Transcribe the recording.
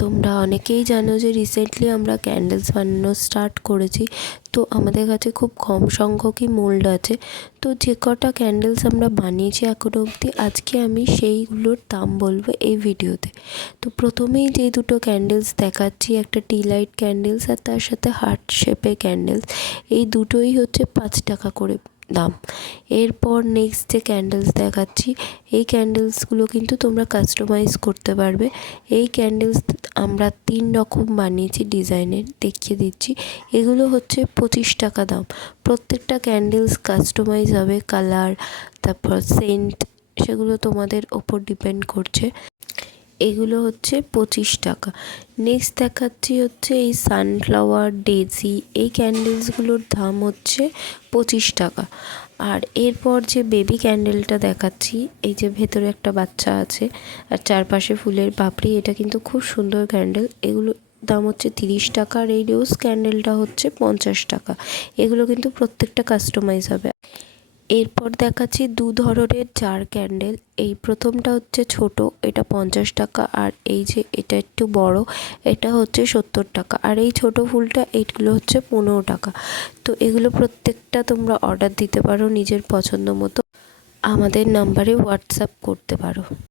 তোমরা অনেকেই জানো যে রিসেন্টলি আমরা ক্যান্ডেলস বানানো স্টার্ট করেছি। তো আমাদের কাছে খুব কম সংখ্যকই মোল্ড আছে। তো যে কটা ক্যান্ডেলস আমরা বানিয়েছি এখনো অবধি, আজকে আমি সেইগুলোর দাম বলবো এই ভিডিওতে। তো প্রথমেই যে দুটো ক্যান্ডেলস দেখাচ্ছি, একটা টি লাইট ক্যান্ডেলস আর তার সাথে হার্ট শেপে ক্যান্ডেলস, এই দুটোই হচ্ছে 5 টাকা করে দাম। এরপর নেক্সট যে ক্যান্ডেলস দেখাচ্ছি, এই ক্যান্ডেলসগুলো কিন্তু তোমরা কাস্টমাইজ করতে পারবে। এই ক্যান্ডেলস আমরা 3 রকম বানিয়েছি, ডিজাইনের দেখিয়ে দিচ্ছি। এগুলো হচ্ছে 25 টাকা দাম। প্রত্যেকটা ক্যান্ডেলস কাস্টমাইজ হবে, কালার, তারপর সেন্ট, সেগুলো তোমাদের ওপর ডিপেন্ড করছে। এগুলো হচ্ছে 25 টাকা। নেক্সট দেখাচ্ছি হচ্ছে এই সানফ্লাওয়ার ডেজি, এই ক্যান্ডেলসগুলোর দাম হচ্ছে 25 টাকা। আর এরপর যে বেবি ক্যান্ডেলটা দেখাচ্ছি, এই যে ভেতরে একটা বাচ্চা আছে আর চারপাশে ফুলের পাপড়ি, এটা কিন্তু খুব সুন্দর ক্যান্ডেল। এগুলো দাম হচ্ছে 30 টাকা। আর এই রোজ ক্যান্ডেলটা হচ্ছে 50 টাকা। এগুলো কিন্তু প্রত্যেকটা কাস্টমাইজ হবে। এরপর দেখাচ্ছি দু ধরনের জার ক্যান্ডেল। এই প্রথমটা হচ্ছে ছোট, এটা 50 টাকা। আর এই যে এটা একটু বড়, এটা হচ্ছে 70 টাকা। আর এই ছোট ফুলটা, এইগুলো হচ্ছে 15 টাকা। তো এগুলো প্রত্যেকটা তোমরা অর্ডার দিতে পারো নিজের পছন্দ মতো, আমাদের নাম্বারে হোয়াটসঅ্যাপ করতে পারো।